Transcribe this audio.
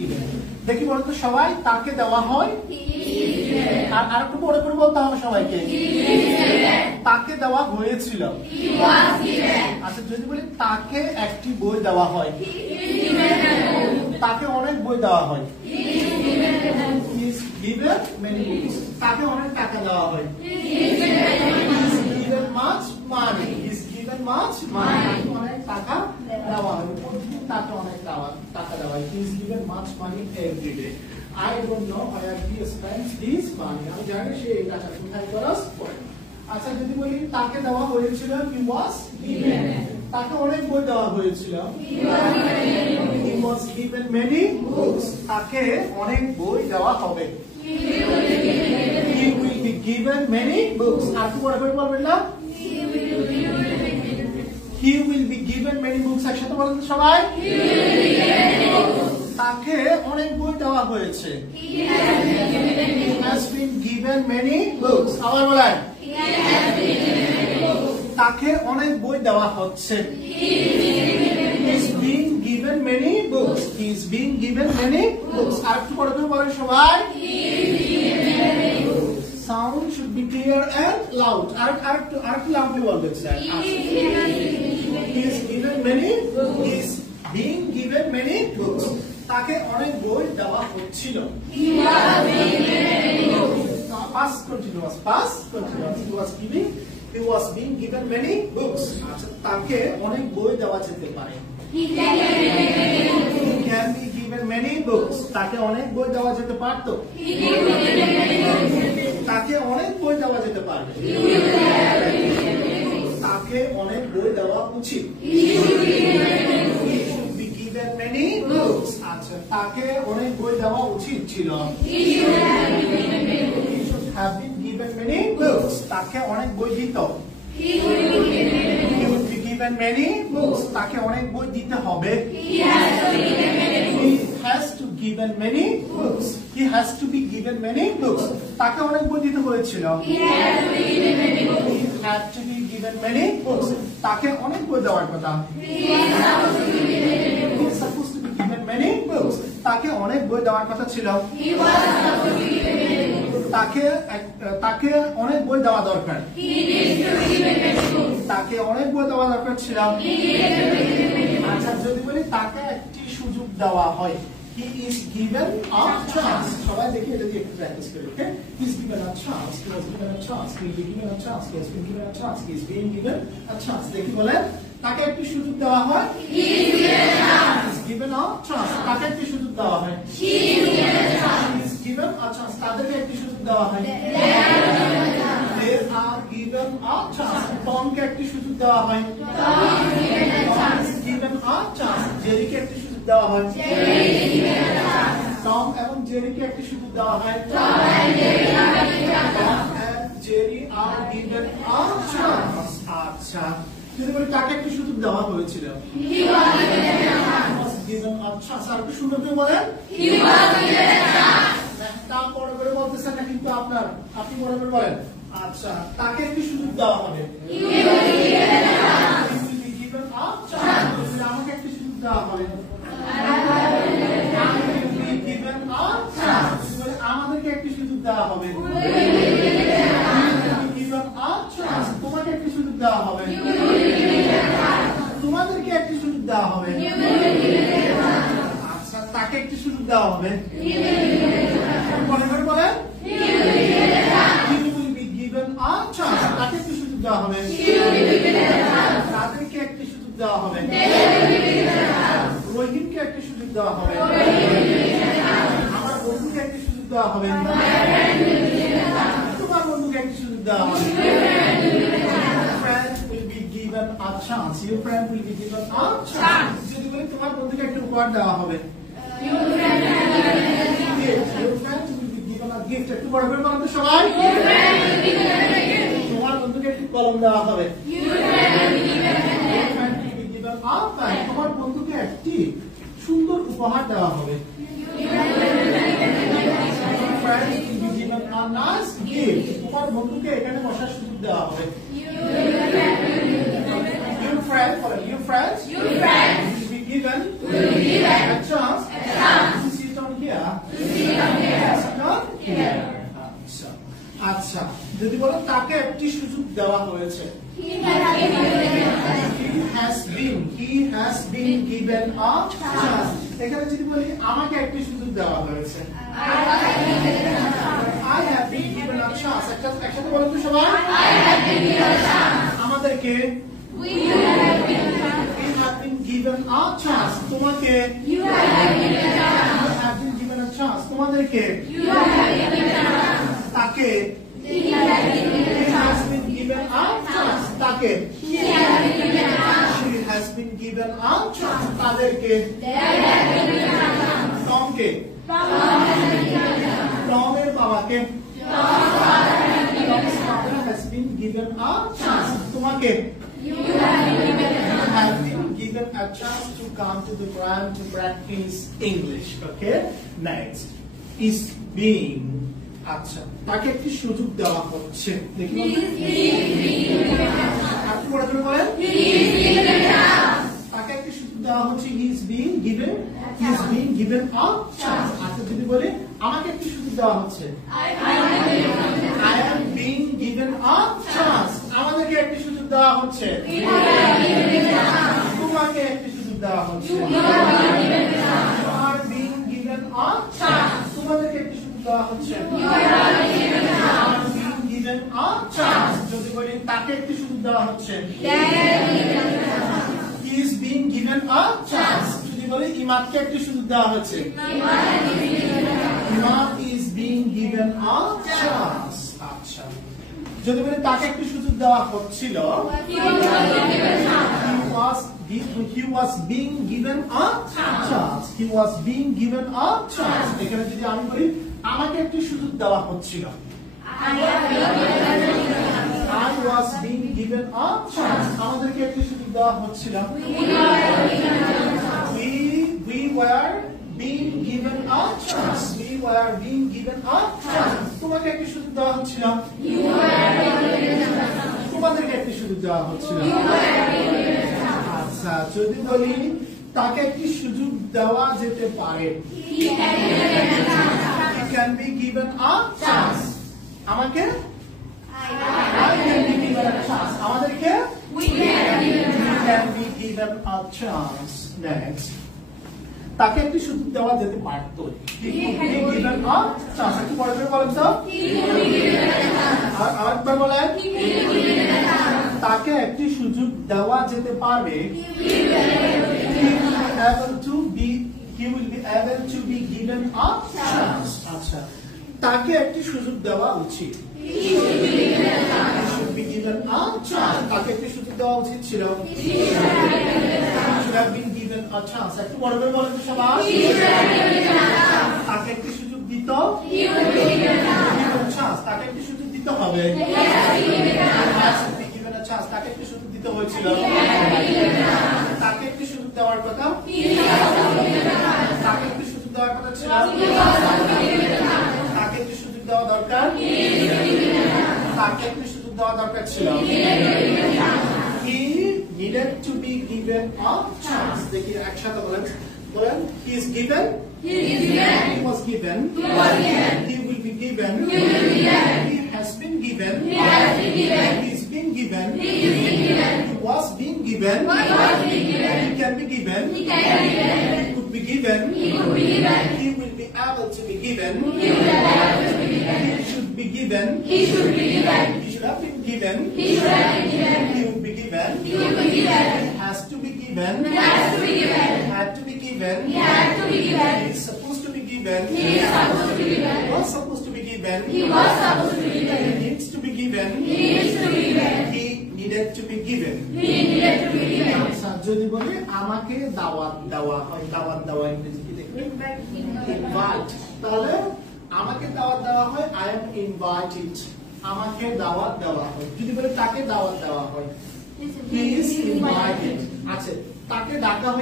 given. দেখি বলো তো সবাই, তাকে দেওয়া হয়, আর একটু পরে করে বলতে হবে সবাইকে, তাকে দেওয়া হয়েছিল। আচ্ছা যদি বলি তাকে একটি বই দেওয়া হয়, তাকে অনেক বই দেওয়া হয়, given many books. তাকে অনেক টাকা দেওয়া হয়, given much money. Is given much money. অনেক টাকা দেওয়া হয়, প্রতিদিন তাকে অনেক টাকা দেওয়া হয়। He is given much money every day. I don't know where he spends his money. আমি জানি সে এই টাকা কোথায় খরচ করে। আচ্ছা যদি বলি তাকে দেওয়া হয়েছিল, he was given. তাকে অনেক বই দেওয়া হয়েছিল, he was given many books. তাকে অনেক বই দেওয়া হবে, he will be given many books. আর কি পরে বলবেন না, he will be given many books। একসাথে বলেন সবাই, তাকে অনেক বই দেওয়া হয়েছে, he has been given many books। আবার বলেন, তাকে অনেক বই দেওয়া হচ্ছে, he is being given many books। He is being given many books। আর একটু পরে বলেন সবাই, sound should be clear and loud। আর একটু লাউডলি বলবেন sir. He is given many books। He is being given many books। তাকে অনেক বই দেওয়া হচ্ছিল, he was being given many books। Past continuous, past continuous। He was giving, he was being given many books। আচ্ছা তাকে অনেক বই দেওয়া যেতে পারে, he can be given many books। তাকে অনেক বই দেওয়া যেতে পারতো, তাকে অনেক বই দেওয়া যেতে পারবে, তাকে অনেক বই দেওয়া উচিত, he should be given many books। আচ্ছা তাকে অনেক বই দেওয়া উচিত ছিল, he should have been given many books। তাকে অনেক বই দিত, he would be given many books। তাকে অনেক বই দিতে হবে, he has to given many books। He has to be given many books। তাকে অনেক বই দিতে হয়েছিল, he had to be given many books। তাকে অনেক বই দেওয়ার কথা, he was supposed to be given many books। তাকে অনেক বই দেওয়ার কথা ছিল, তাকে অনেক বই দেওয়া দরকার, তাকে অনেক বই দেওয়া দরকার ছিল। আচ্ছা যদি বলি তাকে একটি সুযোগ দেওয়া হয়, he is given a chance। সবাই দেখি এটা দিয়ে একটু প্র্যাকটিস করি, ওকে? He is given a chance, he was given a chance, he will be given a chance, he has been given a chance, he is being given a chance। দেখি বলেন, তাকে একটি সুযোগ দেওয়া হয়, he is given a chance। তাকে একটি সুযোগ দেওয়া হয়, she is given a chance। তাদেরকে একটি সুযোগ দেওয়া হয়, they are given a chance। টমকে একটি সুযোগ দেওয়া হয়, Tom is given a chance। জেরিকে একটি সুযোগ দেওয়া হয়, টম এবং জেরিকে একটি সুযোগ দেওয়া হয়, Tom and Jerry are given a chance। আচ্ছা যদি বলি কাকে একটি সুযোগ দেওয়া হয়েছিল, he was given a chance। আর একটু সুন্দর করে বলেন, he was given a chance। তা বড় করে বলতেছেন না কিন্তু আপনি বড় করে বলেন। আচ্ছা তাকে একটি সুযোগ দেওয়া হবে, he will be given a chance। আমাকে একটি সুযোগ দেওয়া হবে, আমাদেরকে একটি সুযোগ দেওয়া হবে, তোমাকে একটি সুযোগ দেওয়া হবে, তোমাদেরকে একটি সুযোগ দেওয়া হবে। আচ্ছা তাকে একটি সুযোগ দেওয়া হবে, বলেন, he will be given a chance। তাকে একটি সুযোগ দেওয়া হবে, তাদেরকে একটি সুযোগ দেওয়া হবে, রহিমকে একটি সুযোগ দেওয়া হবে, আমার বন্ধুকে একটি সুযোগ দেওয়া হবে, তোমার বন্ধুকে একটি সুযোগ দেওয়া হবে। Friend will be given a chance। Your friend will be given a chance। যদি বলি তোমার বন্ধুকে একটি উপহার দেওয়া হবে, your friend will be given a gift। একটু বড় করে বলুন তো সবাই, তোমার বন্ধুকে একটি কলম দেওয়া হবে, তোমার বন্ধুকে একটি সুন্দর উপহার দেওয়া হবে, তোমার বন্ধুকে এখানে বসার সুযোগ দেওয়া হবে, your friend will be given a chance to see হয়েছে? He has been given a chance. এখানে যদি বলি আমাকে একটি সুযোগ দেওয়া হয়েছে, I have been given a chance. একসাথে বলুন তো সবাই, আমাদেরকে we have been given a chance. তোমাকে you have been given a chance. তোমাদেরকে তাকে he has been given a chance. তাকে she has been given a chance. তাদেরকে টমকে টমের বাবাকে has been given a chance. তোমাকে you have been given a chance to come to the ground to practice English. Okay, next is being. আচ্ছা, তাকে একটি সুযোগ দেওয়া হচ্ছে। দেখি আপনি পড়া শুরু করেন। তাকে একটি সুযোগ দেওয়া হচ্ছে, he is being given a chance. আচ্ছা, যদি বলি আমাকে একটি সুযোগ দেওয়া হচ্ছে, I am being given a chance. আমাদেরকে একটি সুযোগ দেওয়া হচ্ছে, তোমাকে একটি সুযোগ দেওয়া হচ্ছে, you are being given a chance. তোমাদেরকে একটি সুযোগ দেওয়া হচ্ছে, you are being given a chance. যদি বলি তাকে একটি সুযোগ দেওয়া হচ্ছে, he is being given a chance. যদি বলি ইমাদকে একটি সুযোগ দেওয়া হচ্ছে, Imad is being given a chance. আচ্ছা, যদি বলি তাকে একটি সুযোগ দেওয়া হচ্ছিল, he was being given a chance. He was being given a chance. এখানে যদি আমি বলি আমাকে একটি সুযোগ দেওয়া হচ্ছিল, I was being given a chance. আমাদেরকে একটি সুযোগ দেওয়া হচ্ছিল, we were being given a chance. We were being given a chance. তোমাকে একটি সুযোগ দেওয়া হচ্ছিল, তোমাদেরকে একটি সুযোগ দেওয়া হচ্ছিল। আচ্ছা, যদি বলি তাকে একটি সুযোগ দেওয়া যেতে পারে, he can be given a chance. আমাকে I can be given a chance. আমাদেরকে we can be given a chance. Next, তাকে একটি সুযোগ দেওয়া যেতে পারত, he could be given a chance. একটু পরে বলেন তো, আরেকবার বলেন, তাকে একটি সুযোগ দেওয়া যেতে পারবে, he will be able to be given a chance. আচ্ছা, তাকে একটি সুযোগ দেওয়া উচিত, he should be given a chance. তাকে একটি সুযোগ দেওয়া উচিত ছিল, he should have been given a chance. একটু বড় করে বলেন তো সবাই, তাকে একটি সুযোগ দিত, chance. তাকে একটি সুযোগ দিতে হবে, তাকে একটি সুযোগ দিতে হয়েছিল, তাকে একটি সুযোগ দেওয়ার কথা, তাকে একটি সুযোগ দেওয়ার কথা ছিল, তাকে একটি সুযোগ দেওয়া দরকার, তাকে একটি সুযোগ দেওয়া দরকার ছিল, he needed to be given a chance. দেখি একসাথে বলেন, he is given, he was given, he will be given, he has been given, he is being given, he was being given, he can be given, he could be given, he will be able to be given, he should be given, he should have been given, he would be given, he has to be given, had to be given, he is supposed to be given, was supposed to be given, he needs to be given, he needed to be given. আচ্ছা, যদি বলি আমাকে দাওয়াত দেওয়া হয়, দাওয়াত দেওয়া ইংরেজি কি দেখবেন, ইনভাইট। তাহলে আমাকে দাওয়াত দেওয়া হয়, I am invited. আমাকে দাওয়াত দেওয়া হয়। যদি বলি তাকে দাওয়াত দেওয়া হয়, he is invited। আচ্ছা, তাকে ডাকা হয়